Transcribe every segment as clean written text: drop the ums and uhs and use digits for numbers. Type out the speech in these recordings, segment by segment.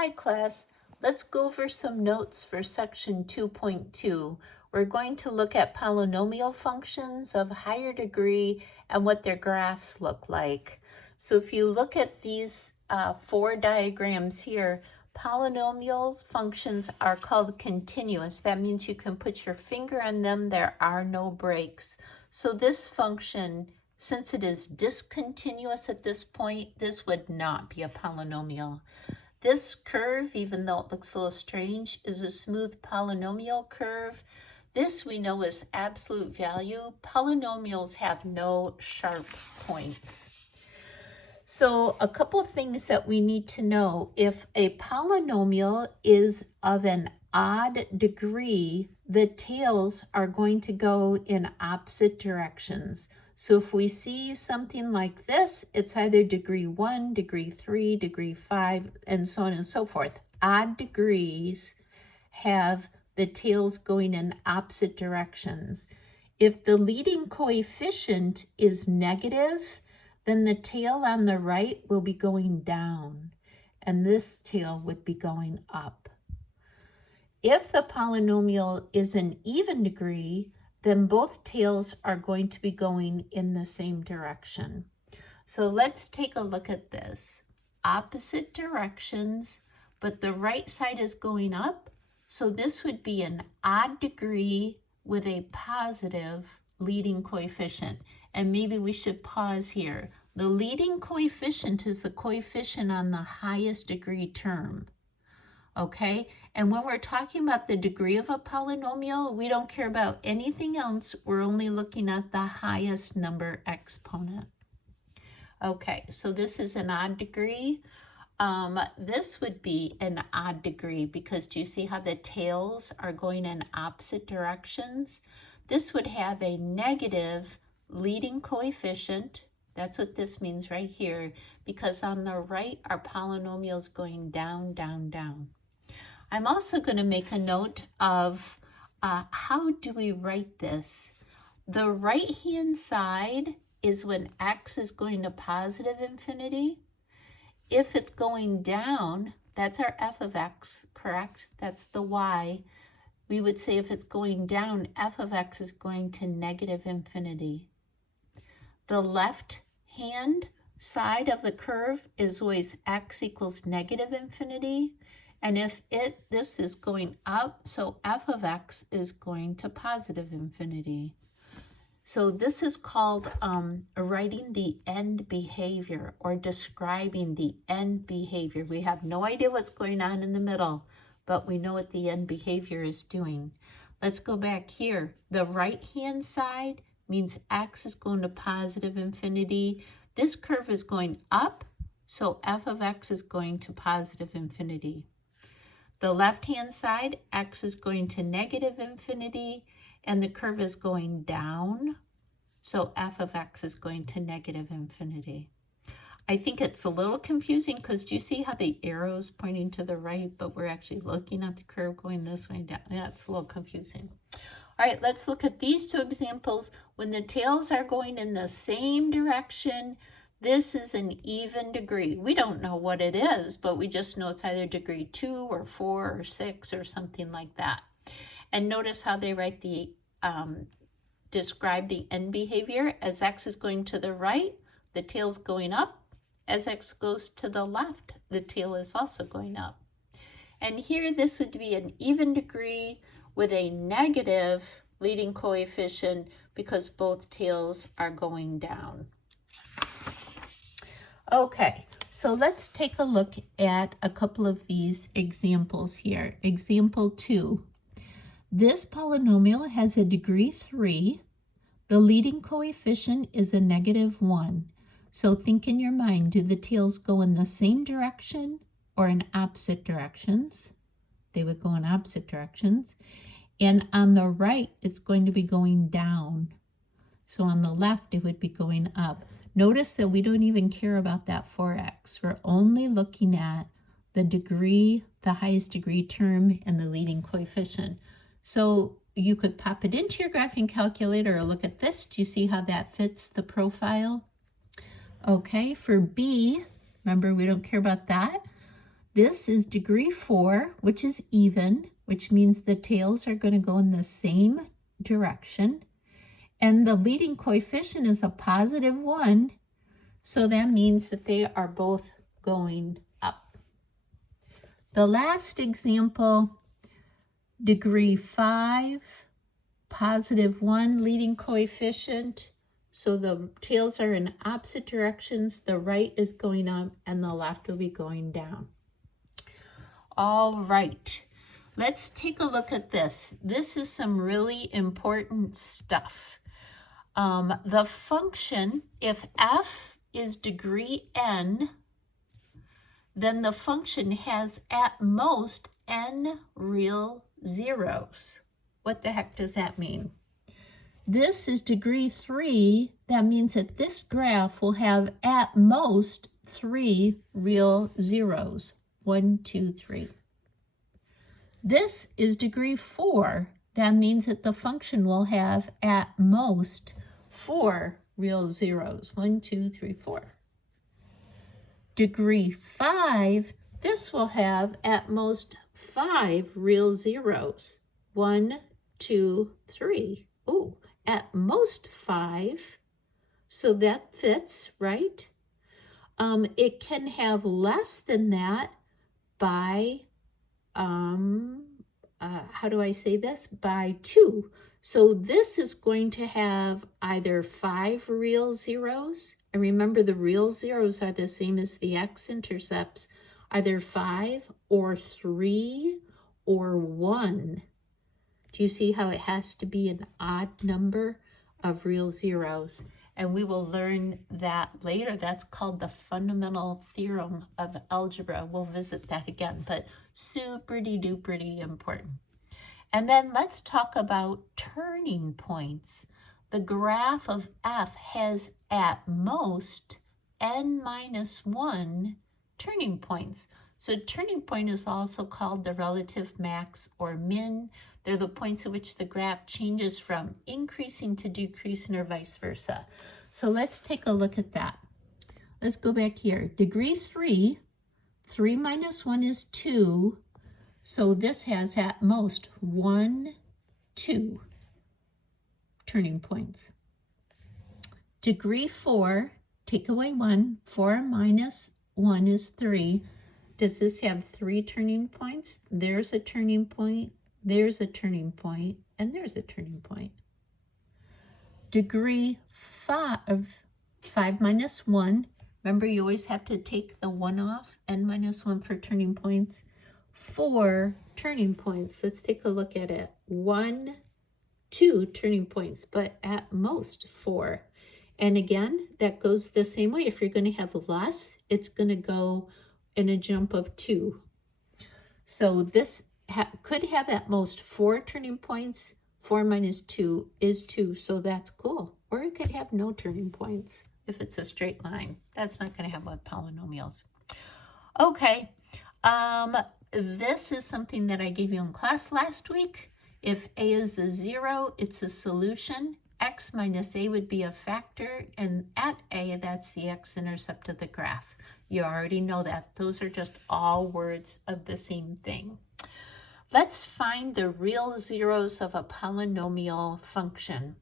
Hi class, let's go over some notes for section 2.2. We're going to look at polynomial functions of higher degree and what their graphs look like. So if you look at these four diagrams here, polynomial functions are called continuous. That means you can put your finger on them, there are no breaks. So this function, since it is discontinuous at this point, this would not be a polynomial. This curve, even though it looks a little strange, is a smooth polynomial curve. This we know is absolute value. Polynomials have no sharp points. So a couple of things that we need to know. If a polynomial is of an odd degree, the tails are going to go in opposite directions. So if we see something like this, it's either degree 1, degree 3, degree 5, and so on and so forth. Odd degrees have the tails going in opposite directions. If the leading coefficient is negative, then the tail on the right will be going down, and this tail would be going up. If the polynomial is an even degree, then both tails are going to be going in the same direction. So let's take a look at this. Opposite directions, but the right side is going up, so this would be an odd degree with a positive leading coefficient. And maybe we should pause here. The leading coefficient is the coefficient on the highest degree term. Okay, and when we're talking about the degree of a polynomial, we don't care about anything else. We're only looking at the highest number exponent. Okay, so this is an odd degree. This would be an odd degree because do you see how the tails are going in opposite directions? This would have a negative leading coefficient. That's what this means right here, because on the right, our polynomial is going down, down, down. I'm also going to make a note of how do we write this? The right-hand side is when x is going to positive infinity. If it's going down, that's our f of x, correct? That's the y. We would say if it's going down, f of x is going to negative infinity. The left-hand side of the curve is always x equals negative infinity. And if this is going up, so f of x is going to positive infinity. So this is called writing the end behavior or describing the end behavior. We have no idea what's going on in the middle, but we know what the end behavior is doing. Let's go back here. The right-hand side means x is going to positive infinity. This curve is going up, so f of x is going to positive infinity. The left-hand side, x is going to negative infinity, and the curve is going down, so f of x is going to negative infinity. I think it's a little confusing because do you see how the arrow is pointing to the right, but we're actually looking at the curve going this way down? Yeah, it's a little confusing. All right, let's look at these two examples. When the tails are going in the same direction, this is an even degree. We don't know what it is, but we just know it's either degree 2 or 4 or 6 or something like that. And notice how they write the, describe the end behavior. As x is going to the right, the tail's going up. As x goes to the left, the tail is also going up. And here this would be an even degree with a negative leading coefficient because both tails are going down. Okay, so let's take a look at a couple of these examples here. Example 2. This polynomial has a degree 3. The leading coefficient is a negative 1. So think in your mind, do the tails go in the same direction or in opposite directions? They would go in opposite directions. And on the right, it's going to be going down. So on the left, it would be going up. Notice that we don't even care about that 4x. We're only looking at the degree, the highest degree term, and the leading coefficient. So you could pop it into your graphing calculator or look at this. Do you see how that fits the profile? Okay, for b, remember we don't care about that. This is degree 4, which is even, which means the tails are going to go in the same direction. And the leading coefficient is a positive 1, so that means that they are both going up. The last example, degree 5, positive 1 leading coefficient. So the tails are in opposite directions. The right is going up and the left will be going down. All right, let's take a look at this. This is some really important stuff. The function, if f is degree n, then the function has at most n real zeros. What the heck does that mean? This is degree 3. That means that this graph will have at most 3 real zeros. 1, 2, 3. This is degree 4. That means that the function will have at most 4 real zeros. 1, 2, 3, 4. Degree 5, this will have at most 5 real zeros. 1, 2, 3. Oh, at most 5. So that fits, right? It can have less than that by, how do I say this? By 2. So this is going to have either 5 real zeros, and remember the real zeros are the same as the x-intercepts, either 5 or 3 or 1. Do you see how it has to be an odd number of real zeros? And we will learn that later. That's called the fundamental theorem of algebra. We'll visit that again, but super-duper important. And then let's talk about turning points. The graph of f has at most n minus 1 turning points. So turning point is also called the relative max or min. They're the points at which the graph changes from increasing to decreasing or vice versa. So let's take a look at that. Let's go back here. Degree 3, 3 minus 1 is 2. So this has at most 1, 2 turning points. Degree 4, take away 1. 4 minus 1 is 3. Does this have 3 turning points? There's a turning point, there's a turning point, and there's a turning point. Degree 5, 5 minus 1. Remember, you always have to take the 1 off, n minus 1 for turning points. 4 turning points. Let's take a look at it. 1, 2 turning points, but at most 4. And again, that goes the same way. If you're going to have less, it's going to go in a jump of 2. So this could have at most 4 turning points. 4 minus 2 is 2, so that's cool. Or it could have no turning points if it's a straight line. That's not going to happen with polynomials. Okay, this is something that I gave you in class last week. If a is a 0, it's a solution. X minus a would be a factor, and at a, that's the x-intercept of the graph. You already know that. Those are just all words of the same thing. Let's find the real zeros of a polynomial function.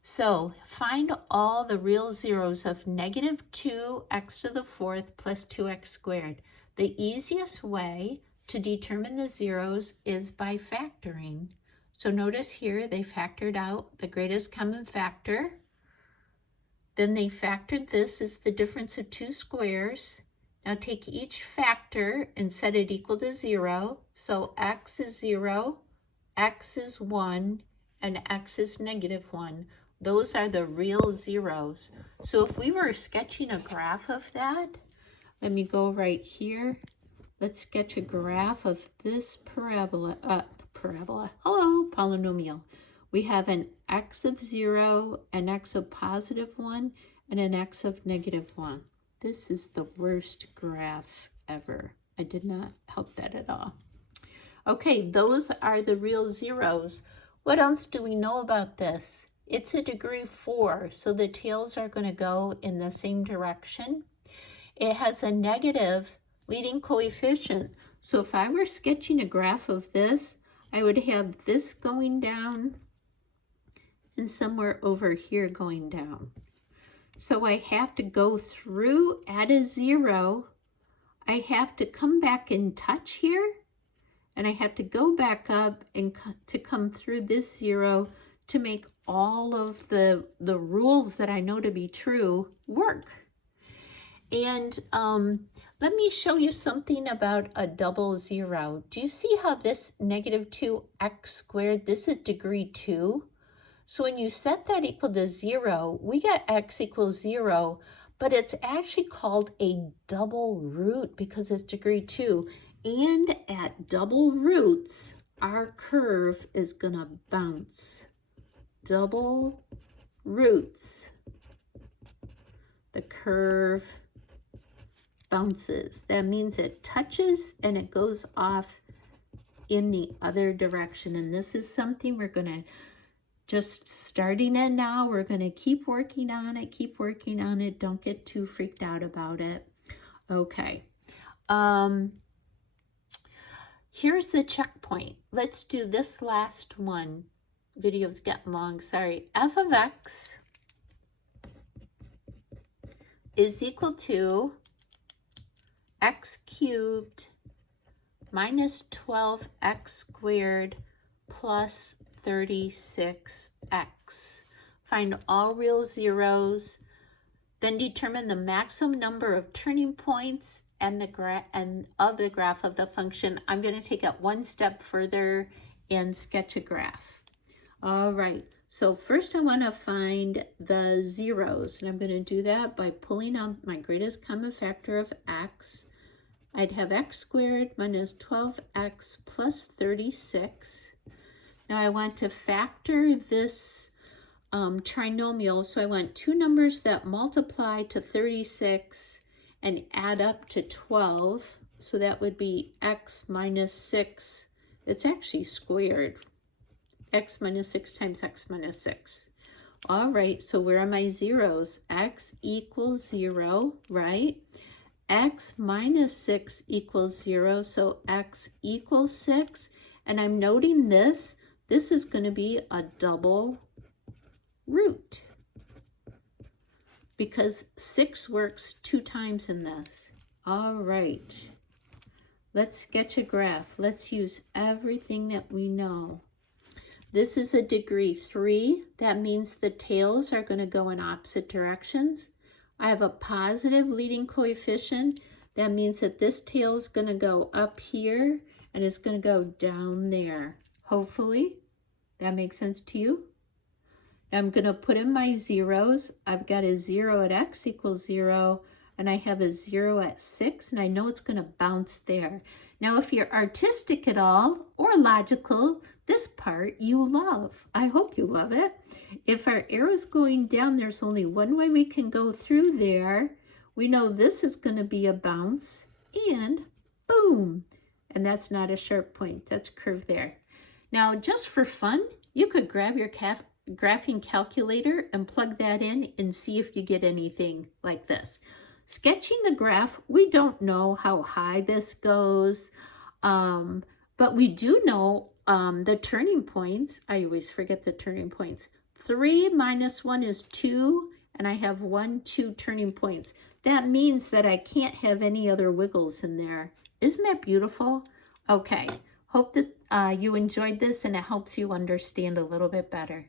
So find all the real zeros of negative 2x to the 4th plus 2x squared. The easiest way to determine the zeros is by factoring. So notice here they factored out the greatest common factor. Then they factored this as the difference of 2 squares. Now take each factor and set it equal to 0. So x is 0, x is 1, and x is negative 1. Those are the real zeros. So if we were sketching a graph of that, let me go right here. Let's sketch a graph of this polynomial. We have an x of 0, an x of positive 1, and an x of negative 1. This is the worst graph ever. I did not help that at all. Okay, those are the real zeros. What else do we know about this? It's a degree 4, so the tails are going to go in the same direction. It has a negative leading coefficient. So if I were sketching a graph of this, I would have this going down and somewhere over here going down. So I have to go through at a 0. I have to come back and touch here, and I have to go back up and to come through this 0 to make all of the rules that I know to be true work. And let me show you something about a double 0. Do you see how this negative 2x squared, this is degree 2? So when you set that equal to 0, we get x equals 0, but it's actually called a double root because it's degree 2. And at double roots, our curve is going to bounce. Double roots. The curve bounces. That means it touches and it goes off in the other direction. And this is something we're going to just starting it now. We're going to keep working on it, Don't get too freaked out about it. Okay. Here's the checkpoint. Let's do this last one. Video's getting long, sorry. F of x is equal to x cubed minus 12x squared plus 36x. Find all real zeros, then determine the maximum number of turning points and the graph of the function. I'm going to take it one step further and sketch a graph. All right, so first I want to find the zeros, and I'm going to do that by pulling out my greatest common factor of x. I'd have x squared minus 12x plus 36. Now I want to factor this trinomial, so I want two numbers that multiply to 36 and add up to 12. So that would be x minus 6. It's actually squared. X minus 6 times x minus 6. All right, so where are my zeros? X equals 0, right? X minus 6 equals 0, so x equals 6. And I'm noting this. This is going to be a double root because 6 works 2 times in this. All right, let's sketch a graph. Let's use everything that we know. This is a degree 3. That means the tails are going to go in opposite directions. I have a positive leading coefficient. That means that this tail is going to go up here and it's going to go down there. Hopefully that makes sense to you. I'm going to put in my zeros. I've got a 0 at x equals 0, and I have a 0 at 6, and I know it's going to bounce there. Now, if you're artistic at all or logical, this part you love. I hope you love it. If our arrow is going down, there's only one way we can go through there. We know this is going to be a bounce, and boom. And that's not a sharp point. That's curved there. Now, just for fun, you could grab your graphing calculator and plug that in and see if you get anything like this. Sketching the graph, we don't know how high this goes, but we do know the turning points. I always forget the turning points. 3 minus 1 is 2, and I have 1, 2 turning points. That means that I can't have any other wiggles in there. Isn't that beautiful? Okay, hope that you enjoyed this and it helps you understand a little bit better.